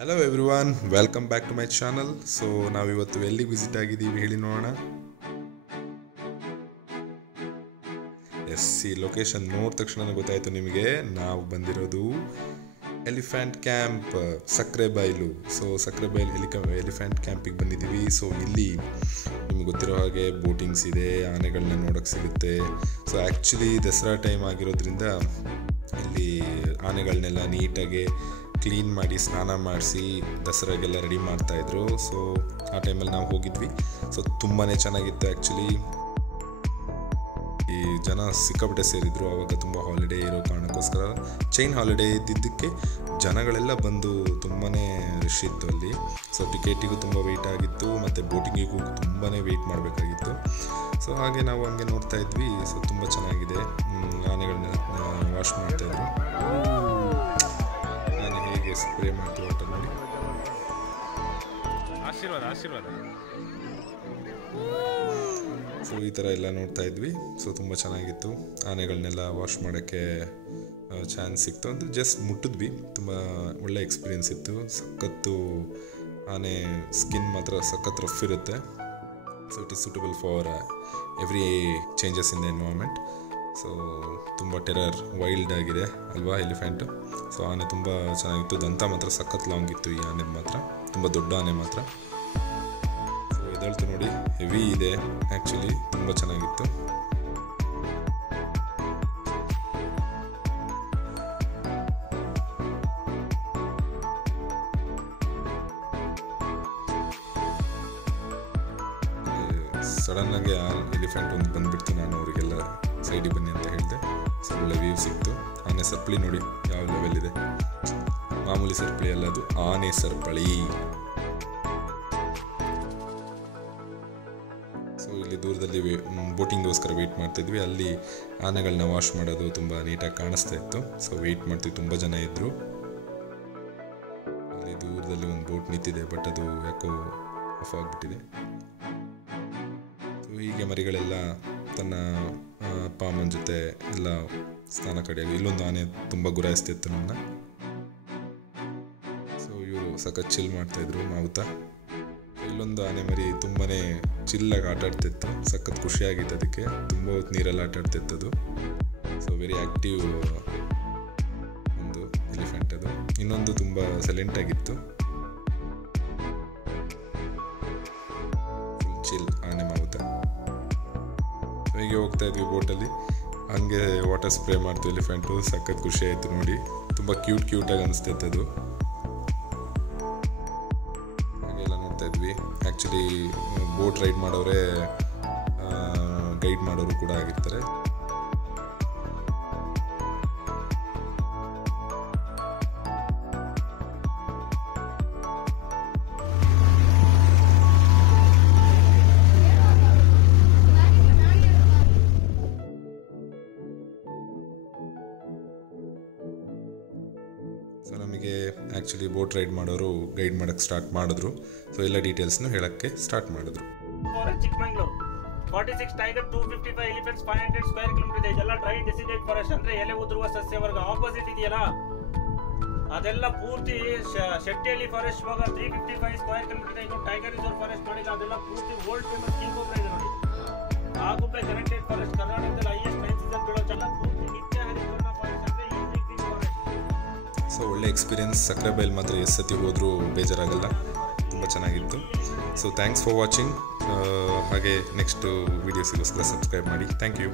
Hello everyone, welcome back to my channel. So ನಾವಿವತ್ತು ಎಲ್ಲಿಗೆ visit ಆಗಿದ್ದೀವಿ ಹೇಳಿ ನೋಡೋಣ. ಈ ಲೊಕೇಶನ್ ನೋಡಿದ ತಕ್ಷಣ ಗೊತ್ತಾಯಿತು ನಿಮಗೆ, ನಾವು ಬಂದಿರೋದು elephant camp Sakrebailu. So Sakrebail elephant ಕ್ಯಾಂಪಿಗೆ ಬಂದಿದ್ದೀವಿ. ಸೊ ಇಲ್ಲಿ ನಿಮ್ಗೆ ಗೊತ್ತಿರೋ ಹಾಗೆ ಬೋಟಿಂಗ್ಸ್ ಇದೆ, ಆನೆಗಳನ್ನ ನೋಡೋಕ್ಕೆ ಸಿಗುತ್ತೆ. ಸೊ ಆ್ಯಕ್ಚುಲಿ ದಸರಾ ಟೈಮ್ ಆಗಿರೋದ್ರಿಂದ ಇಲ್ಲಿ ಆನೆಗಳನ್ನೆಲ್ಲ ನೀಟಾಗಿ ಕ್ಲೀನ್ ಮಾಡಿ ಸ್ನಾನ ಮಾಡಿಸಿ ದಸರಾಗೆಲ್ಲ ರೆಡಿ ಮಾಡ್ತಾಯಿದ್ರು. ಸೊ ಆ ಟೈಮಲ್ಲಿ ನಾವು ಹೋಗಿದ್ವಿ. ಸೊ ತುಂಬಾ ಚೆನ್ನಾಗಿತ್ತು. ಆ್ಯಕ್ಚುಲಿ ಈ ಜನ ಸಿಕ್ಕಾಪಟ್ಟೆ ಸೇರಿದ್ರು. ಆವಾಗ ತುಂಬ ಹಾಲಿಡೇ ಇರೋ ಕಾರಣಕ್ಕೋಸ್ಕರ, ಚೈನ್ ಹಾಲಿಡೇ ಇದ್ದಿದ್ದಕ್ಕೆ ಜನಗಳೆಲ್ಲ ಬಂದು ತುಂಬಾ ರಶ್ ಇತ್ತು ಅಲ್ಲಿ. ಸೊ ಟಿಕೆಟಿಗೂ ತುಂಬ ವೆಯ್ಟ್ ಆಗಿತ್ತು ಮತ್ತು ಬೋಟಿಂಗಿಗೂ ತುಂಬಾ ವೆಯ್ಟ್ ಮಾಡಬೇಕಾಗಿತ್ತು. ಸೊ ಹಾಗೆ ನಾವು ಹಂಗೆ ನೋಡ್ತಾ ಇದ್ವಿ. ಸೊ ತುಂಬ ಚೆನ್ನಾಗಿದೆ. ಆನೆಗಳನ್ನ ವಾಶ್ ಮಾಡ್ತಾಯಿದ್ರು. ನಾನು ಹೇಗೆ ಸ್ಪ್ರೇ ಮಾಡ್ತೀವಿ ವಾಟರ್ ನೋಡಿ. ಆಶೀರ್ವಾದ. ಸೊ ಈ ಥರ ಎಲ್ಲ ನೋಡ್ತಾ ಇದ್ವಿ. ಸೊ ತುಂಬ ಚೆನ್ನಾಗಿತ್ತು. ಆನೆಗಳನ್ನೆಲ್ಲ ವಾಶ್ ಮಾಡೋಕ್ಕೆ ಚಾನ್ಸ್ ಸಿಕ್ತು ಅಂತ ಜಸ್ಟ್ ಮುಟ್ಟಿದ್ವಿ. ತುಂಬ ಒಳ್ಳೆ ಎಕ್ಸ್ಪೀರಿಯೆನ್ಸ್ ಇತ್ತು. ಸಖತ್ತು ಆನೆ ಸ್ಕಿನ್ ಮಾತ್ರ ಸಖತ್ ರಫ್ ಇರುತ್ತೆ. So it is suitable for every changes in the environment. So ತುಂಬ ಟೆರರ್ ವೈಲ್ಡ್ ಆಗಿದೆ ಅಲ್ವಾ ಎಲಿಫೆಂಟು. ಸೊ ಆನೆ ತುಂಬ ಚೆನ್ನಾಗಿತ್ತು. ದಂತ ಮಾತ್ರ ಸಖತ್ ಲಾಂಗ್ ಇತ್ತು ಈ ಆನೆ ಮಾತ್ರ, ತುಂಬ ದೊಡ್ಡ ಆನೆ ಮಾತ್ರ. ಸೊ ಇದಳ್ತು ನೋಡಿ, ಹೆವಿ ಇದೆ. ಆ್ಯಕ್ಚುಲಿ ತುಂಬ ಚೆನ್ನಾಗಿತ್ತು. ಸಡನ್ನಾಗಿ ಆ ಎಲಿಫೆಂಟ್ ಒಂದು ಬಂದುಬಿಡ್ತು. ನಾನು ಅವರಿಗೆಲ್ಲ ಸೈಡಿಗೆ ಬನ್ನಿ ಅಂತ ಹೇಳಿದೆ. ಸೊ ಒಳ್ಳೆ ವ್ಯೂ ಸಿಕ್ತು. ಆನೆ ಸರ್ಪಳಿ ನೋಡಿ ಯಾವ ಲೆವೆಲ್ ಇದೆ. ಮಾಮೂಲಿ ಸರ್ಪಳಿ ಅಲ್ಲ, ಅದು ಆನೆ ಸರ್ಪಳಿ. ಸೊ ಇಲ್ಲಿ ದೂರದಲ್ಲಿ ಬೋಟಿಂಗ್ಗೋಸ್ಕರ ವೆಯ್ಟ್ ಮಾಡ್ತಿದ್ವಿ. ಅಲ್ಲಿ ಆನೆಗಳನ್ನ ವಾಶ್ ಮಾಡೋದು ತುಂಬ ನೀಟಾಗಿ ಕಾಣಿಸ್ತಾ ಇತ್ತು. ಸೊ ವೆಯ್ಟ್ ಮಾಡ್ತಿದ್ವಿ. ತುಂಬ ಜನ ಇದ್ದರು. ಅಲ್ಲಿ ದೂರದಲ್ಲಿ ಒಂದು ಬೋಟ್ ನಿಂತಿದೆ, ಬಟ್ ಅದು ಯಾಕೋ ಆಫ್ ಆಗಿಬಿಟ್ಟಿದೆ. ಸೊ ಹೀಗೆ ಮರಿಗಳೆಲ್ಲ ತನ್ನ ಅಪ್ಪ ಅಮ್ಮನ ಜೊತೆ ಎಲ್ಲ ಸ್ನಾನ ಕಡೆಯಾಗಿ. ಇಲ್ಲೊಂದು ಆನೆ ತುಂಬ ಗುರಾಯಿಸ್ತಿತ್ತು ನಮ್ಮನ್ನ. ಸೊ ಇವರು ಸಖತ್ ಚಿಲ್ ಮಾಡ್ತಾಯಿದ್ರು ಮಾವುತ. ಇಲ್ಲೊಂದು ಆನೆ ಮರಿ ತುಂಬಾ ಚಿಲ್ಲಾಗಿ ಆಟ ಆಡ್ತಿತ್ತು. ಸಖತ್ ಖುಷಿಯಾಗಿತ್ತು ಅದಕ್ಕೆ. ತುಂಬ ಹೊತ್ತು ನೀರಲ್ಲಿ ಆಟ ಆಡ್ತಿತ್ತದು. ಸೊ ವೆರಿ ಆ್ಯಕ್ಟಿವ್ ಒಂದು ಎಲಿಫೆಂಟ್ ಅದು. ಇನ್ನೊಂದು ತುಂಬ ಸೈಲೆಂಟಾಗಿತ್ತು. ಚಿಲ್ ಆನೆ ಮಾವುತ. ಹೀಗೆ ಹೋಗ್ತಾ ಇದ್ವಿ ಬೋಟಲ್ಲಿ. ಹಂಗೆ ವಾಟರ್ ಸ್ಪ್ರೇ ಮಾಡ್ತೀವಿ ಎಲಿಫೆಂಟು. ಸಖತ್ ಖುಷಿ ಆಯಿತು ನೋಡಿ. ತುಂಬ ಕ್ಯೂಟಾಗಿ ಅನಿಸ್ತಿತ್ತು ಅದು. ಹಾಗೆಲ್ಲ ನೋಡ್ತಾ ಇದ್ವಿ. ಆ್ಯಕ್ಚುಲಿ ಬೋಟ್ ರೈಡ್ ಮಾಡೋರೇ ಗೈಡ್ ಮಾಡೋರು ಕೂಡ ಆಗಿರ್ತಾರೆ. ಸೊ ನಮಗೆ ಆ್ಯಕ್ಚುಲಿ ಬೋಟ್ ರೈಡ್ ಮಾಡೋರು ಗೈಡ್ ಮಾಡೋಕ್ಕೆ ಸ್ಟಾರ್ಟ್ ಮಾಡಿದ್ರು. ಸೊ ಎಲ್ಲ ಡೀಟೇಲ್ಸ್ನು ಹೇಳೋಕ್ಕೆ ಸ್ಟಾರ್ಟ್ ಮಾಡಿದ್ರು. Chikkamagaluru 46 tiger, 255 elephants, 500 square kilometre ಇದೆ. ಇದೆಲ್ಲ ಡ್ರೈ ಡೆಸಿಡೇಟ್ ಫಾರೆಸ್ಟ್, ಅಂದ್ರೆ ಎಲೆ ಉದುರುವ ಸಸ್ಯವರ್ಗ. ಆಪೋಸಿಟ್ ಇದೆಯಲ್ಲ ಅದೆಲ್ಲ ಪೂರ್ತಿ ಶೆಟ್ಟಿಹಳ್ಳಿ ಫಾರೆಸ್ಟ್. ಇವಾಗ 355 ಸ್ಕ್ವೇರ್ ಕಿಲೋಮೀಟರ್ ಇದೆ. ಇನ್ನು ಟೈಗರ್ ರಿಸರ್ವ್ ಫಾರೆಸ್ಟ್ ನೋಡಿದ್ರೆ ಅದೆಲ್ಲ ಪೂರ್ತಿ ವರ್ಲ್ಡ್ ಫೇಮಸ್ ಕಿಂಗ್ ಕೋಬ್ರಾ ಇದೆ ನೋಡಿ. ಆಗುಂಬೆ ಕನೆಕ್ಟೆಡ್ ಫಾರೆಸ್ಟ್, ಕರ್ನಾಟಕದಲ್ಲಿ ಹೈಯೆಸ್ಟ್ ರೈನ್ ಸೀಸನ್ ಬೀಳೋ ಜಾಗ. ಪೂರ್ತಿ ನಿತ್ಯ ಹರಿದ್ವರ್ಣ ಫಾರೆಸ್ಟ್ ಅಂದ್ರೆ ಈ ಗ್ರೀನ್ ಫಾರೆಸ್ಟ್. ಸೊ ಒಳ್ಳೆ ಎಕ್ಸ್ಪೀರಿಯನ್ಸ್. ಸಕ್ರೆಬೈಲ್ ಮಾತ್ರ ಎಷ್ಟು ಸತಿ ಹೋದರೂ ಬೇಜಾರಾಗಲ್ಲ. ತುಂಬ ಚೆನ್ನಾಗಿತ್ತು. So thanks for watching. ಹಾಗೆ ನೆಕ್ಸ್ಟ್ ವೀಡಿಯೋಸಿಗೋಸ್ಕರ ಸಬ್ಸ್ಕ್ರೈಬ್ ಮಾಡಿ. Thank you.